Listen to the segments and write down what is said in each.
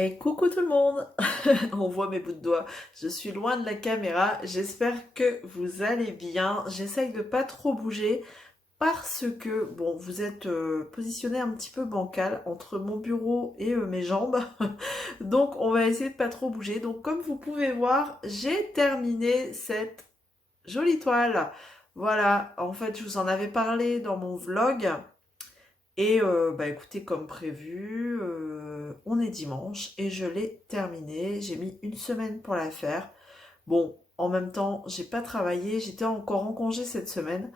Et coucou tout le monde. On voit mes bouts de doigts. Je suis loin de la caméra. J'espère que vous allez bien. J'essaye de pas trop bouger parce que, bon, vous êtes positionné un petit peu bancal entre mon bureau et mes jambes. Donc, on va essayer de pas trop bouger. Donc, comme vous pouvez voir, j'ai terminé cette jolie toile. Voilà, en fait, je vous en avais parlé dans mon vlog. Et bah écoutez, comme prévu, on est dimanche et je l'ai terminée. J'ai mis une semaine pour la faire. Bon, en même temps, j'ai pas travaillé, j'étais encore en congé cette semaine.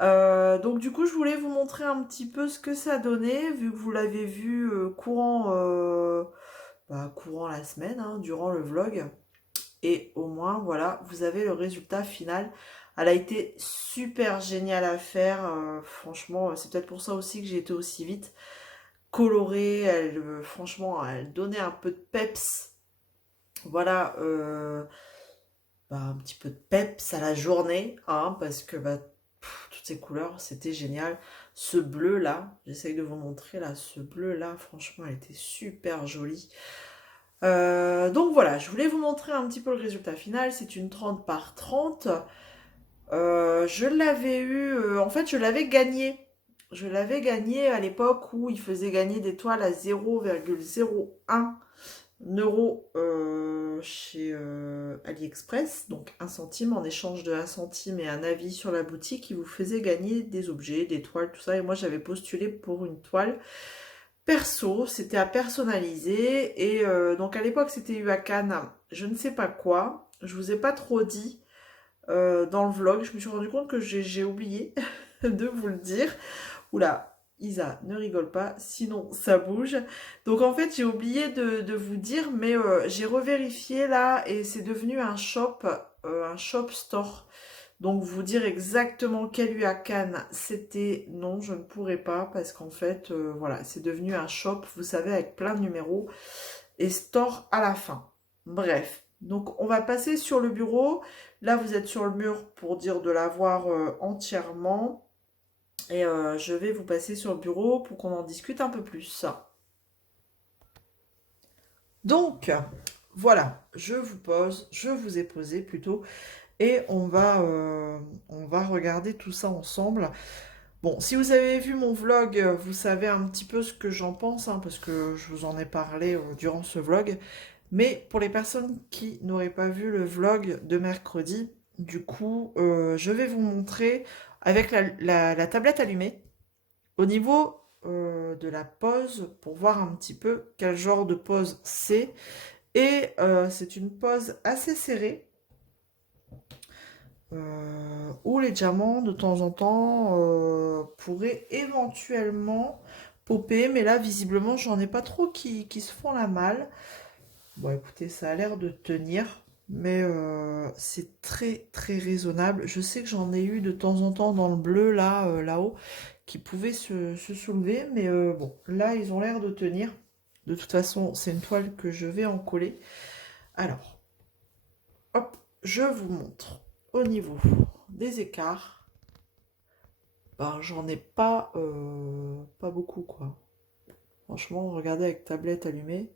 Donc du coup, je voulais vous montrer un petit peu ce que ça donnait, vu que vous l'avez vu courant la semaine, hein, durant le vlog. Et au moins, voilà, vous avez le résultat final. Elle a été super géniale à faire. Franchement, c'est peut-être pour ça aussi que j'ai été aussi vite colorée, elle, franchement, elle donnait un peu de peps. Voilà, un petit peu de peps à la journée, hein, parce que toutes ces couleurs, c'était génial. Ce bleu là, j'essaye de vous montrer là, ce bleu là, franchement, elle était super jolie. Donc voilà, je voulais vous montrer un petit peu le résultat final. C'est une 30 par 30. Je l'avais eu, en fait, je l'avais gagné. Je l'avais gagné à l'époque où il faisait gagner des toiles à 0,01 euro chez AliExpress, donc 1 centime en échange de 1 centime et un avis sur la boutique, il vous faisait gagner des objets, des toiles, tout ça. Et moi, j'avais postulé pour une toile perso, c'était à personnaliser. Et donc à l'époque, c'était eu à Cannes, je ne sais pas quoi, je vous ai pas trop dit dans le vlog. Je me suis rendu compte que j'ai oublié de vous le dire. Oula, Isa, ne rigole pas, sinon ça bouge. Donc en fait, j'ai oublié de vous dire, mais j'ai revérifié là et c'est devenu un shop store. Donc vous dire exactement quel U à Cannes c'était, non, je ne pourrais pas parce qu'en fait, voilà, c'est devenu un shop, vous savez, avec plein de numéros et store à la fin. Bref, donc on va passer sur le bureau. Là, vous êtes sur le mur pour dire de l'avoir entièrement. Et je vais vous passer sur le bureau pour qu'on en discute un peu plus. Donc, voilà, je vous ai posé plutôt, et on va regarder tout ça ensemble. Bon, si vous avez vu mon vlog, vous savez un petit peu ce que j'en pense, hein, parce que je vous en ai parlé durant ce vlog. Mais pour les personnes qui n'auraient pas vu le vlog de mercredi, du coup, je vais vous montrer avec la tablette allumée, au niveau de la pose, pour voir un petit peu quel genre de pose c'est. Et c'est une pose assez serrée, où les diamants, de temps en temps, pourraient éventuellement popper. Mais là, visiblement, j'en ai pas trop qui se font la malle. Bon, écoutez, ça a l'air de tenir. Mais c'est très très raisonnable. Je sais que j'en ai eu de temps en temps dans le bleu là, là-haut, qui pouvaient se soulever. Mais bon, là, ils ont l'air de tenir. De toute façon, c'est une toile que je vais en coller. Alors, hop, je vous montre au niveau des écarts. Ben, j'en ai pas beaucoup, quoi. Franchement, regardez avec tablette allumée.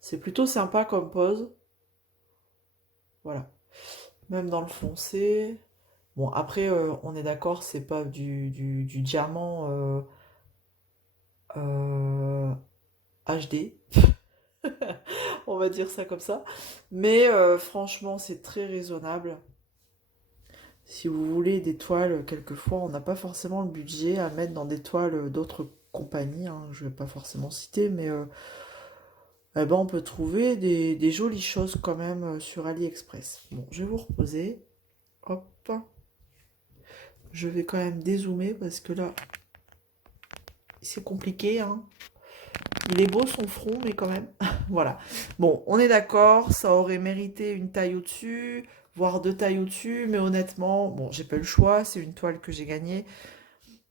C'est plutôt sympa comme pose. Voilà. Même dans le foncé. Bon, après, on est d'accord, c'est pas du diamant HD. On va dire ça comme ça. Mais franchement, c'est très raisonnable. Si vous voulez des toiles, quelquefois, on n'a pas forcément le budget à mettre dans des toiles d'autres compagnies, hein, je ne vais pas forcément citer, mais eh ben, on peut trouver des jolies choses quand même sur AliExpress. Bon, je vais vous reposer. Hop. Je vais quand même dézoomer parce que là, c'est compliqué, hein. Il est beau son front, mais quand même. Voilà. Bon, on est d'accord, ça aurait mérité une taille au-dessus, voire deux tailles au-dessus, mais honnêtement, bon, j'ai pas eu le choix, c'est une toile que j'ai gagnée,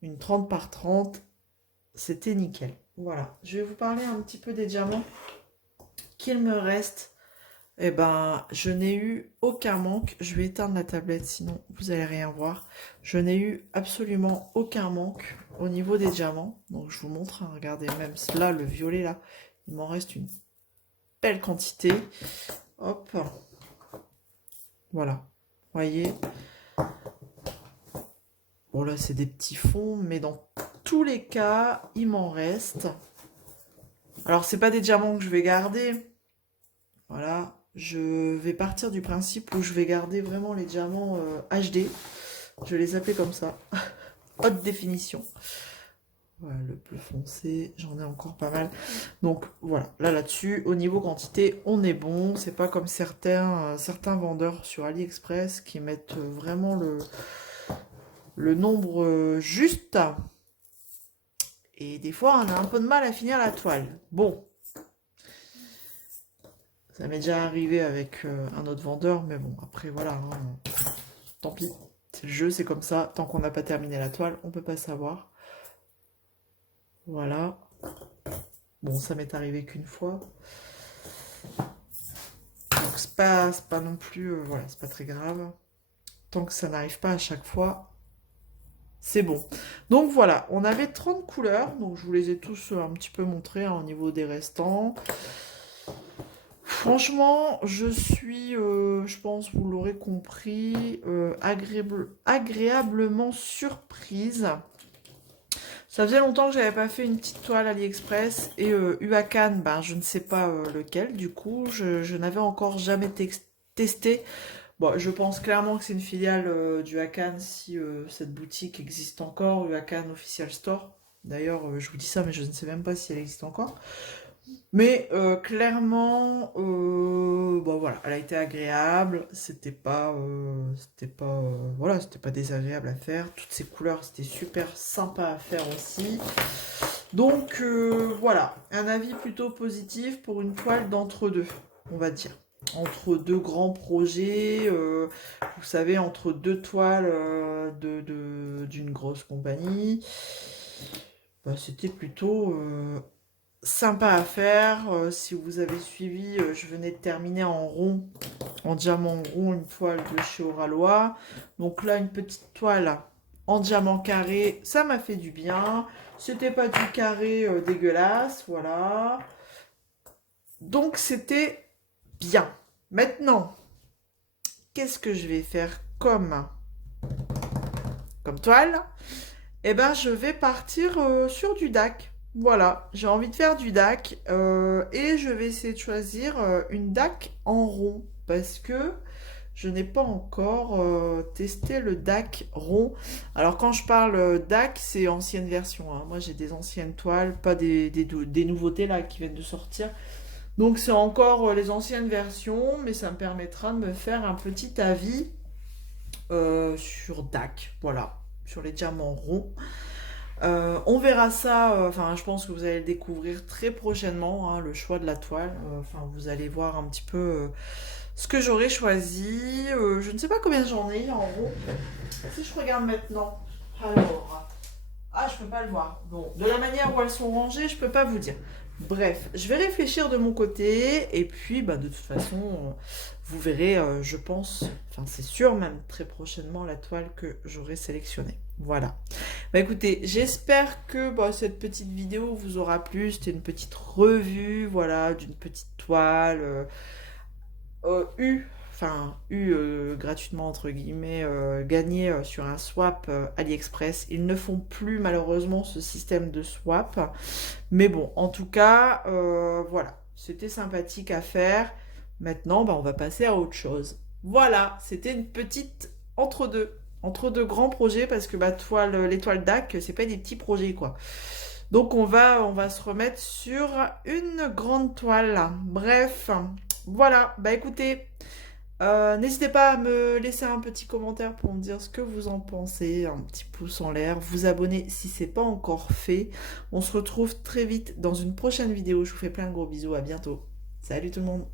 une 30 par 30, c'était nickel. Voilà. Je vais vous parler un petit peu des diamants qu'il me reste. Eh ben, je n'ai eu aucun manque. Je vais éteindre la tablette, sinon vous allez rien voir. Je n'ai eu absolument aucun manque au niveau des diamants. Donc je vous montre, hein, regardez, même là, le violet là, il m'en reste une belle quantité. Hop. Voilà. Voyez. Bon là c'est des petits fonds, mais dans tous les cas, il m'en reste. Alors c'est pas des diamants que je vais garder. Voilà. Je vais partir du principe où je vais garder vraiment les diamants HD. Je vais les appeler comme ça. Haute définition. Voilà, le bleu foncé, j'en ai encore pas mal. Donc voilà, là-dessus, au niveau quantité, on est bon. C'est pas comme certains vendeurs sur AliExpress qui mettent vraiment le nombre juste. Et des fois, on a un peu de mal à finir la toile. Bon. Ça m'est déjà arrivé avec un autre vendeur, mais bon, après voilà, hein, tant pis. C'est le jeu, c'est comme ça. Tant qu'on n'a pas terminé la toile, on peut pas savoir. Voilà. Bon, ça m'est arrivé qu'une fois. Donc c'est pas non plus, voilà, c'est pas très grave. Tant que ça n'arrive pas à chaque fois, c'est bon. Donc voilà, on avait 30 couleurs. Donc je vous les ai tous un petit peu montrés hein, au niveau des restants. Franchement, je suis, je pense, vous l'aurez compris, agréablement surprise. Ça faisait longtemps que j'avais pas fait une petite toile AliExpress et Huacan, ben, je ne sais pas lequel, du coup, je n'avais encore jamais testé. Bon, je pense clairement que c'est une filiale du Huacan si cette boutique existe encore, Huacan Official Store. D'ailleurs, je vous dis ça, mais je ne sais même pas si elle existe encore. Mais clairement, bon voilà, elle a été agréable. Voilà, c'était pas désagréable à faire. Toutes ces couleurs, c'était super sympa à faire aussi. Donc voilà, un avis plutôt positif pour une toile d'entre-deux, on va dire. Entre deux grands projets, vous savez, entre deux toiles d'une grosse compagnie. Bah, c'était plutôt sympa à faire. Si vous avez suivi, je venais de terminer en rond, en diamant rond, une toile de chez Oralois. Donc là, une petite toile en diamant carré, ça m'a fait du bien. C'était pas du carré dégueulasse, voilà. Donc c'était bien. Maintenant, qu'est-ce que je vais faire comme toile? Eh ben, je vais partir sur du DAC. Voilà, j'ai envie de faire du DAC et je vais essayer de choisir une DAC en rond parce que je n'ai pas encore testé le DAC rond. Alors quand je parle DAC, c'est ancienne version, hein. Moi j'ai des anciennes toiles, pas des nouveautés là qui viennent de sortir. Donc c'est encore les anciennes versions, mais ça me permettra de me faire un petit avis sur DAC, voilà, sur les diamants ronds. On verra ça, enfin je pense que vous allez le découvrir très prochainement, hein, le choix de la toile. Enfin vous allez voir un petit peu ce que j'aurais choisi. Je ne sais pas combien j'en ai en rond. Si je regarde maintenant, alors, ah je peux pas le voir. Bon, de la manière où elles sont rangées, je peux pas vous dire. Bref, je vais réfléchir de mon côté et puis bah, de toute façon, vous verrez, je pense, enfin c'est sûr même très prochainement la toile que j'aurai sélectionnée. Voilà. Bah écoutez, j'espère que bah, cette petite vidéo vous aura plu. C'était une petite revue, voilà, d'une petite toile gratuitement entre guillemets, gagné sur un swap AliExpress. Ils ne font plus malheureusement ce système de swap. Mais bon, en tout cas, voilà, c'était sympathique à faire. Maintenant, bah, on va passer à autre chose. Voilà, c'était une petite entre deux grands projets parce que bah, les toiles DAC, c'est pas des petits projets quoi. Donc on va se remettre sur une grande toile. Bref, voilà, bah écoutez, n'hésitez pas à me laisser un petit commentaire pour me dire ce que vous en pensez, un petit pouce en l'air, vous abonner si c'est pas encore fait. On se retrouve très vite dans une prochaine vidéo. Je vous fais plein de gros bisous, à bientôt. Salut tout le monde.